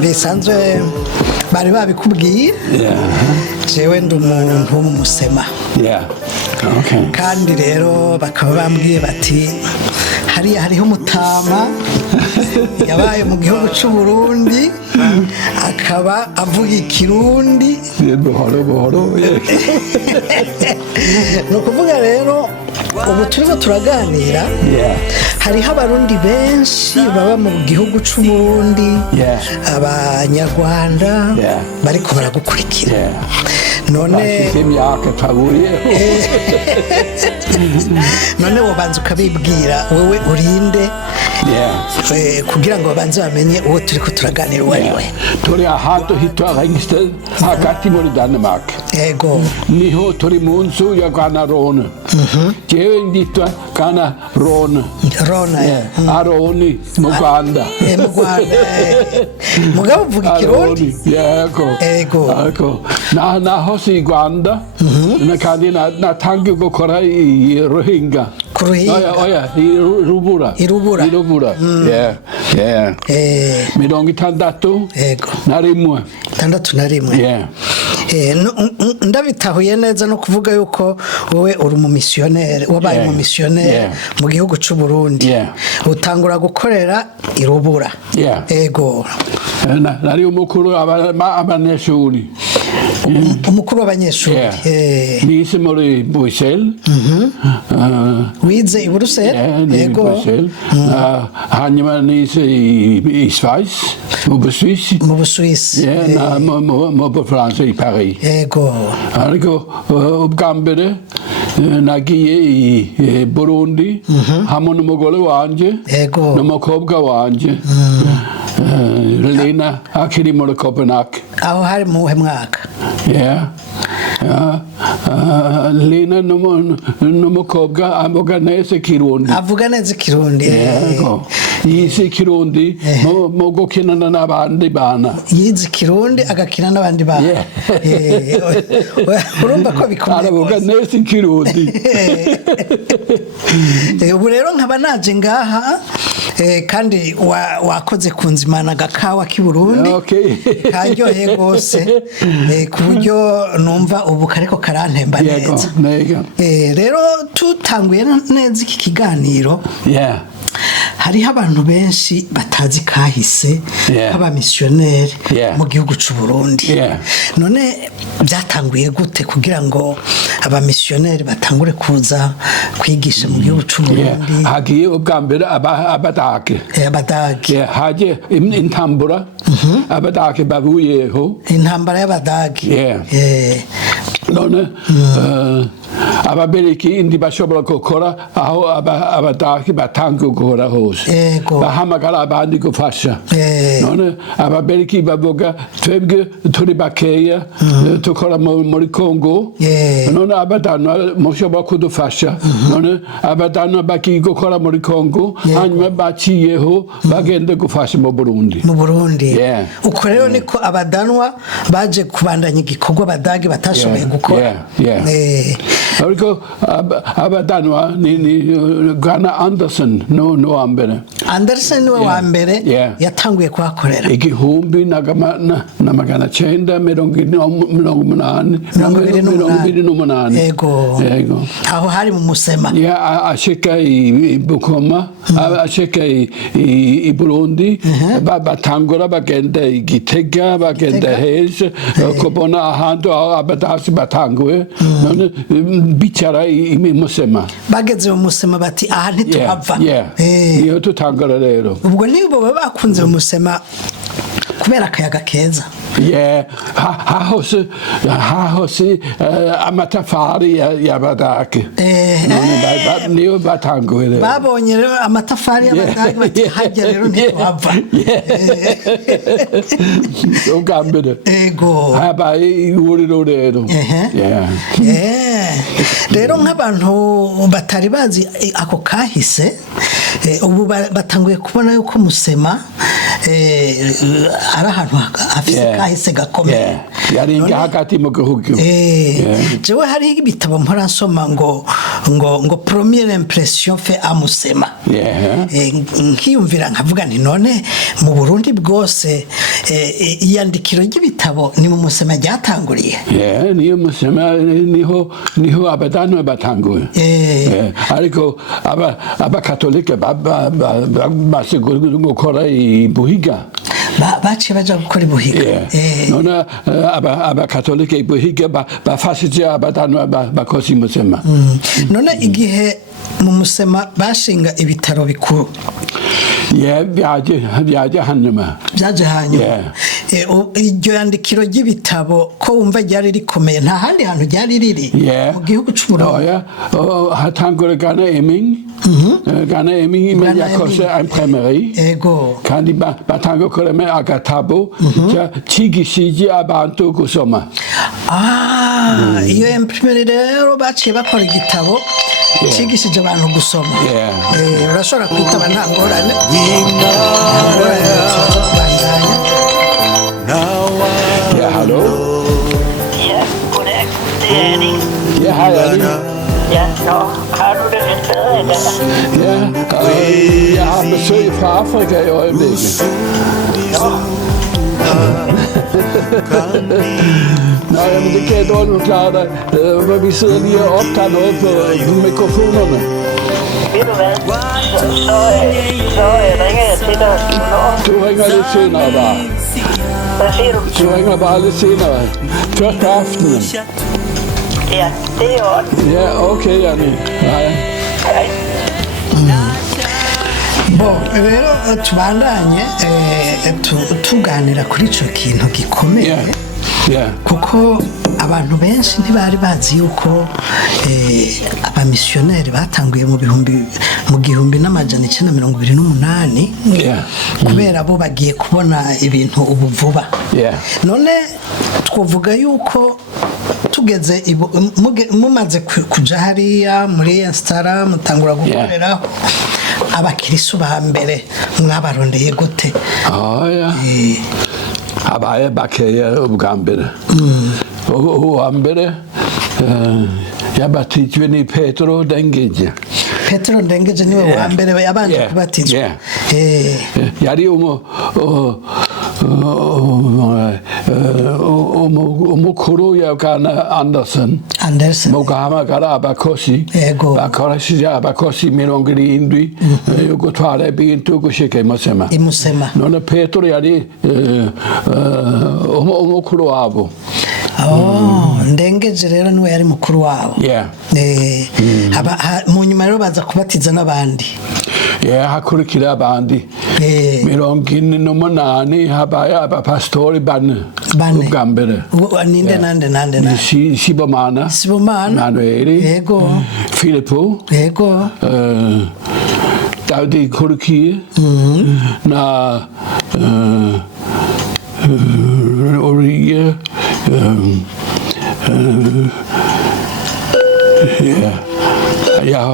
bisanzwe bari babikubwiye jewe ndi umuntu w'umusema kandi rero bakaba bambwiye bati hariho umutama yabaye mu gihugu cy'u Burundi akaba avuga ikirundi buhoro ni ukuvuga rero ubu turimo turaganira hariho abarundi benshi baba mu gihugu cy'u Burundi abanyarwanda bariko baragukurikira none imyaka none wobanza ukabibwira wewe urinde kugira ngo babanze bamenye uwo turiko turaganira uwo ari we turi ahantu hitwa Igice hagati muri Denmark yego niho turi mu nzu ya Knud Rønne jewe nditwa Knud Rønne Aroni mu Rwanda mugabo uvuga ikirundi yego naho si Rwanda kandi natangiye gukora i Ruhinga Rubura mirongo itandatu na rimwe ndabitahuye neza no kuvuga yuko wowe uri umusiyoneri wabaye umusiyoneri mu gihugu cy'u Burundi utangura gukorera i Rubura yego nari umukuru abanyeshuri umukuru w'abanyeshuri nize muri Bruxelles wize i Bruxelles yego hanyuma nize i Schweiz mu Busuwisi mu Bufaransa i Paris yego ariko ubwa mbere nagiye i Burundi hamwe n'umugore wanje n'umukobwa wanje Lena akiri muri Copenhagen aho hari mu mwaka Lena n'umukobwa avuga neza ikirundi yego yize ikirundi mu gukinana n'abandi bana yize ikirundi agakina n'abandi bana urumva ko bikomeye aravuga neza ikirundi ubu rero nkaba naje ngaha kandi wakoze kunzimana agakawa k'i Burundi karyoheye rwose ku buryo numva ubu kariko karantemba neza rero tutanguye neza iki kiganiro hariho abantu benshi batazi kahise nk'abamisiyoneri mu gihugu cy'u Burundi none byatanguye gute kugira ngo abamisiyoneri batangure kuza kwigisha mu gihugu cy'u Burundi hagiye ubwa mbere abadage haje intambara abadage bavuyeho intambara y'abadage none ababereki ntibashobora gukora aho abadage batangiye gukora hose bahamagara abandi gufasha none ababereki bavuga twebwe turi bakeya dukora muri Congo none abadana mushobora kudufasha none abadana bagiye gukora muri Congo hanyuma baciyeho bagende gufasha mu Burundi uko rero niko abadanwa baje kubandanya igikorwa abadage batashoboye gukora ariko abadanwa ni Ghana Anderson no Mbere Anderson we wa mbere yatanguye kuhakorera 1988 yego aho hari mu Musema ashika i Bukoma ashika i Burundi batangura bagenda igitega bagenda heze kubona ahantu abadasi batanguye none bicara i Musema bageze mu Musema bati aha ntituhava iyo tutangara rero ubwo nibo bakunze mu Musema kubera akayaga keza hahose amatafari y'abadage niyo batanguye rero babonye rero amatafari y'abadage bati hajya rero ntituhava ubwa mbere habaye ihuriro rero rero nk'abantu batari bazi ako kahise ubu batanguye kubona yuko Musema ari ahantu afise kahise gakomeye yari hagati mu gihugu jewe hari ibitabo mpora nsoma ngo première impression fait à Musema nkiyumvira nkavuga nti none mu Burundi bwose iyandikiro ry'ibitabo ni mu Musema ryatanguriye niyo Musema niho abadanwa batanguye ariko abakatolika bamaze gukora ibuhiga baciye baja gukora ibuhiga none abakatolika ibuhiga bafashije abadanwa bakoze Musema none igihe mu Musema bashinga ibitaro bikuru byaje hanyuma iryo yandikiro ry'ibitabo ko wumva ryari rikomeye nta handi hantu ryari riri mu gihugu c'Uburundi hatangura Gana Eming imwe yakoze imprimerie kandi batanga kurema agatabo cigishije abantu gusoma iyo imprimerie rero baciye bakora igitabo cigishije abantu gusoma urashobora kwitaba nta ngorane Yeah, hello? Yeah, goddag. Det er Annie. Yeah, hej Annie. Ja, har du det lidt bedre i dag? Jeg har besøg fra Afrika i øjeblikket. Nå, jamen det kan jeg dog nu klare dig. Vi sidder lige og optager noget på mikrofonerne. Ved du hvad? Så ringer jeg til dig. Du ringer lidt senere bare. Hvad siger du? Du ringer bare lidt senere. Først på aftenen. Ja, det er ordentligt. Ja, okay, Annie. Hej. Hej. rero tubandanye tuganira kuri ico kintu gikomeye kuko abantu benshi ntibari bazi yuko abamisiyoneri batanguye mu gihumbi n'amajana 1928 kubera bo bagiye kubona ibintu ubu vuba none twovuga yuko tugeze mumaze kuja hariya muri Instagram mutangura gukoreraho abakirisu ba mbere mwabarondeye gute abaye bakeya ubwa mbere uwa mbere yabatijwe ni Petero Ndengeje niwe wa mbere yabanje kubatizwa yari umukuru yagana Andersen mugahamagara abakozi bakoresheje abakozi 70 yo gutwara ibintu gushika i Musema none Petero yari umukuru wabo Ndengeje rero niwe yari mukuru wabo mu nyuma rero baza kubatiza n'abandi hakurikira abandi 48 habaye abapastori bane ubwa mbere ninde Sibomana Manueli Filipo Daudi Kurikiye na Oriye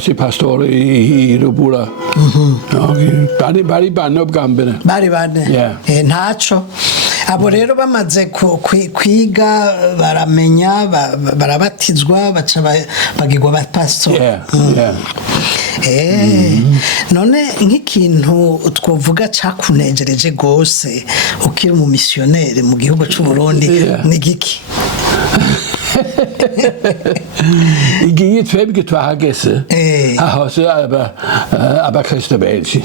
si pastori i Rubura bari bane ubwa mbere ntaco abo rero bamaze kwiga baramenya barabatizwa baca bagirwa abapastori none nk'ikintu twovuga cakunejereje gose ukiri mu misiyoneri mu gihugu c'Uburundi ni giki igihe twebwe twahageze hahose abakristo benshi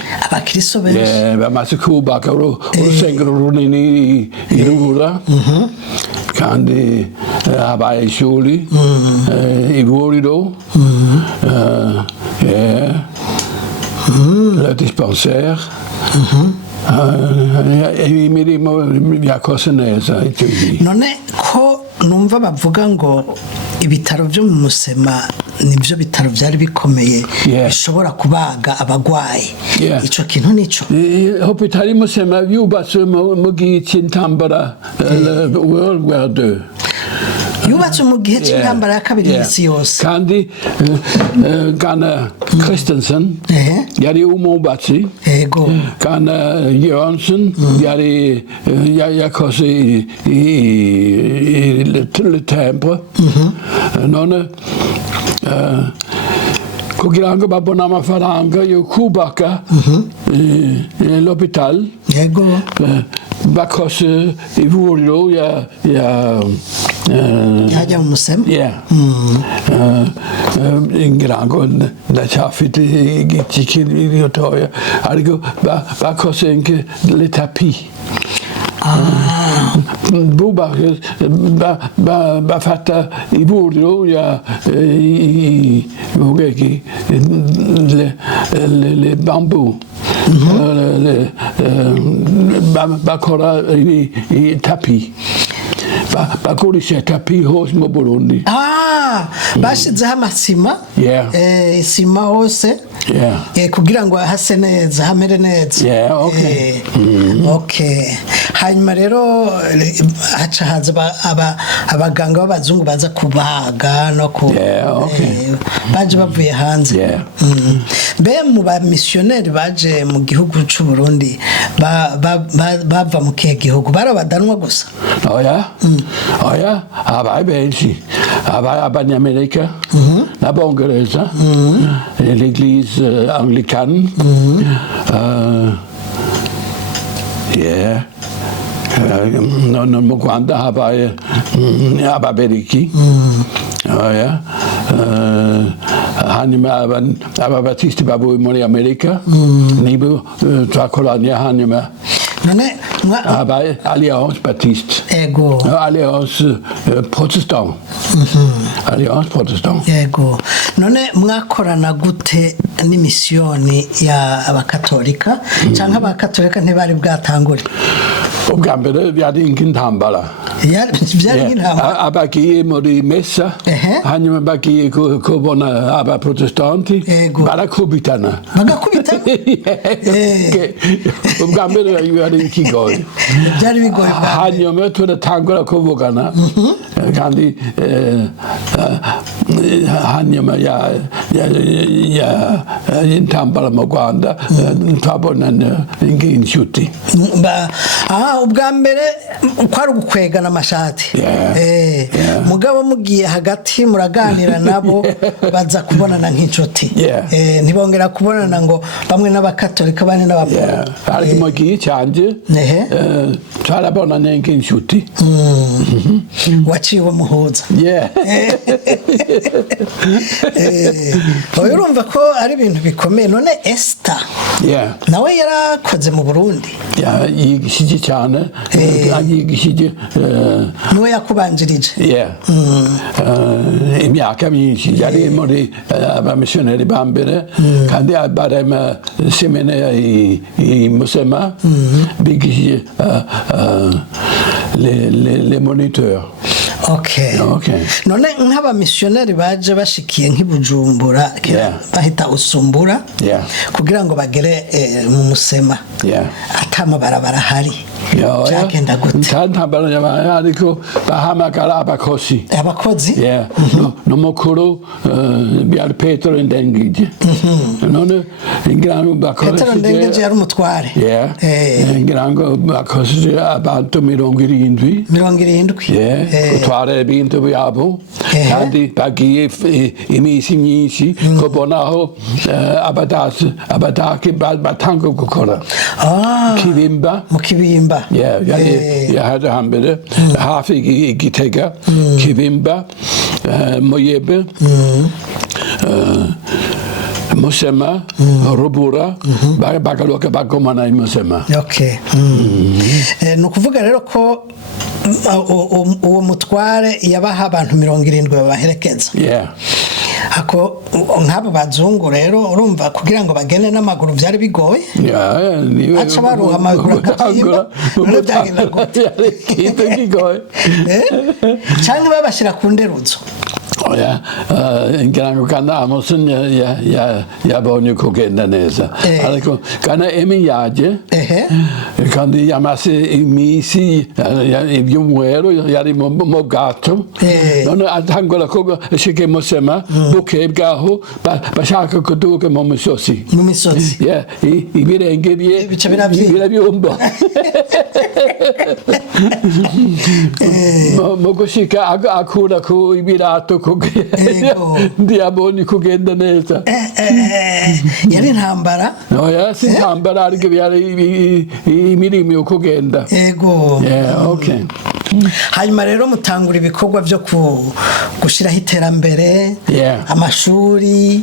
bamaze kubaka urusengero runini i Rubura kandi habaye ishuri ivuriro le dispensaire imirimo yakoze neza none ko numva bavuga ngo ibitaro byo mu Musema nibyo bitaro byari bikomeye bishobora kubaga abagwayi ico kintu nico hopitali Musema yubatse mu gihe cy'intambara World War II yubatse mu gihe cy'intambara ya kabiri y'isi yose kandi Ghana Christensen yari umwubatsi Ghana Johnson yari yakoze le temple none kugira ngo babone amafaranga yo kubaka l'hôpital bakoze ivuriro yajya mu Musema ngira ngo ndacyafite igiti gitoya ariko bakoze nke le tapis bafata ivuriro le bambou bakora tapis bakoresha tapi hose mu Burundi bashizeho amasima isima hose kugira ngo hase neza hamere neza hanyuma rero haca haza abaganga b'abazungu baza kubaga no baje bavuye hanze mbe mu ba misiyoneri baje mu gihugu cy'u Burundi bava mu kihe gihugu barabadanwa gusa abaye benshi abanyamerika n'abongereza l'Eglise anglicane no mu Rwanda habaye ababeriki hanyuma Baptiste bavuye muri Amerika nibo twakoranye hanyuma habaye Alliance Baptiste Alliance Protestant Alliance Protestant none mwakorana gute n'imisiyoni y'abakatolika cyangwa abakatolika ntibari bwatangure ubwa mbere byari nk'intambara abagiye muri mesa hanyuma bagiye kubona abaprotestanti barakubitana ubwa mbere byari ikigoye hanyuma turatangura kuvugana kandi hanyuma y'intambara mu Rwanda twabonana nk'inshuti ubwa mbere kwari ugukwegana amashati mugabo mugiye hagati muraganira nabo baza kubonana nk'inshuti ntibongera kubonana ngo bamwe n'abakatolika bane n'abaporo ariko mu gihe cyanje twarabonana nk'inshuti waciye umuhuza urumva ko ari ibintu bikomeye none Esther nawe yarakoze mu Burundi yigishije cyane yigishije niwe yakubanjirije imyaka myinshi yari muri abamisiyoneri ba mbere kandi barema seminari Musema bigishije les moniteurs none nk'abamisiyoneri baje bashikiye nk'ibujumbura bahita usumbura kugira ngo bagere mu Musema atamabarabara hari cyagenda gute ariko bahamagara abakozi n'umukuru byari Petero Ndengije none ngira ngo Petero Ndengije yari umutware ngira ngo bakoze abantu 70 gutwara ibintu byabo kandi bagiye iminsi myinshi kubonaho abadaki batanga gukora mu kibimba yari hambere hafi Igitega Kibimba Muyebe Musema Rubura bagaruka bagomana Musema ni ukuvuga rero ko uwo mutware yabaha abantu 70 babaherekeza ako nk'abo bazungu rero urumva kugira ngo bagende n'amaguru byari bigoye aca baruha amaguru akakimba none byagenda gute cyangwa babashyira ku nderuzo ngira ngo kandi Amuson yabonye kugenda neza ariko kandi emi yaje kandi yamaze iminsi ibyumweru yari mu bwato none atangura ko ashike Musema bukeye bwaho bashaka kuduga mu misozi ibirenge bye birabyumba mu gushika akura ku ibirato ndiyabona kugenda neza yari intambara oya si intambara ariko yari imirimo yo kugenda yego okay hanyuma rero mutangura ibikorwa byo gushiraho iterambere amashuri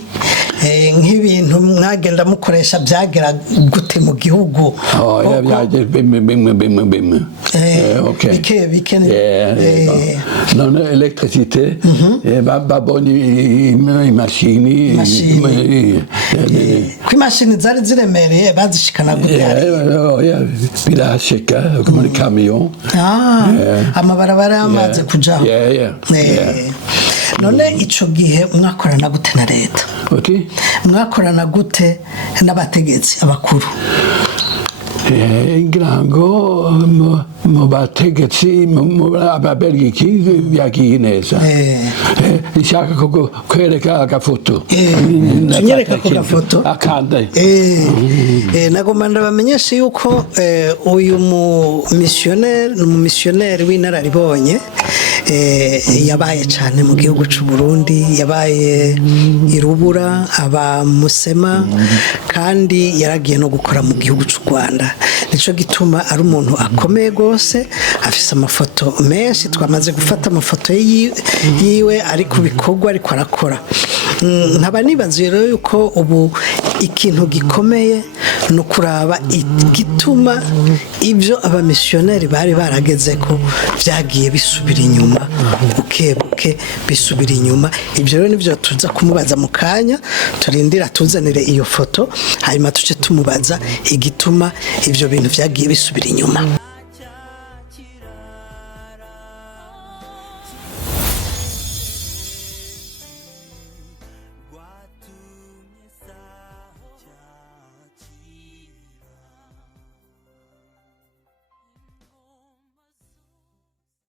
nk'ibintu mwagenda mukoresha byagera gute mu gihugu bike none electricité babonye imashini ko imashini zari ziremereye bazishikana gute birashika muri camion amabarabara yamaze kujaho none ico gihe mwakorana gute na leta mwakorana gute n'abategetsi abakuru ingirango mu bategetsi ababelgiki byagiye neza ishaka kwereka agafoto tunyereka ku gafoto akanda nagomba ndabamenyesha yuko uyu misiyoneri w'inararibonye yabaye cyane mu gihugu cy'u Burundi yabaye i Rubura aba Musema kandi yaragiye no gukora mu gihugu cy'u Rwanda nico gituma ari umuntu akomeye gose afise amafoto menshi twamaze gufata amafoto yiwe ari ku bikorwa ariko arakora nkaba nibaziye rero yuko ubu ikintu gikomeye no kuraba igituma ibyo abamisiyoneri bari barageze ko byagiye bisubira inyuma buke bisubira inyuma ibyo rero nibyo tuza kumubaza mu kanya turindira tuzanire iyo foto hanyuma tuce tumubaza igituma ibyo bintu byagiye bisubira inyuma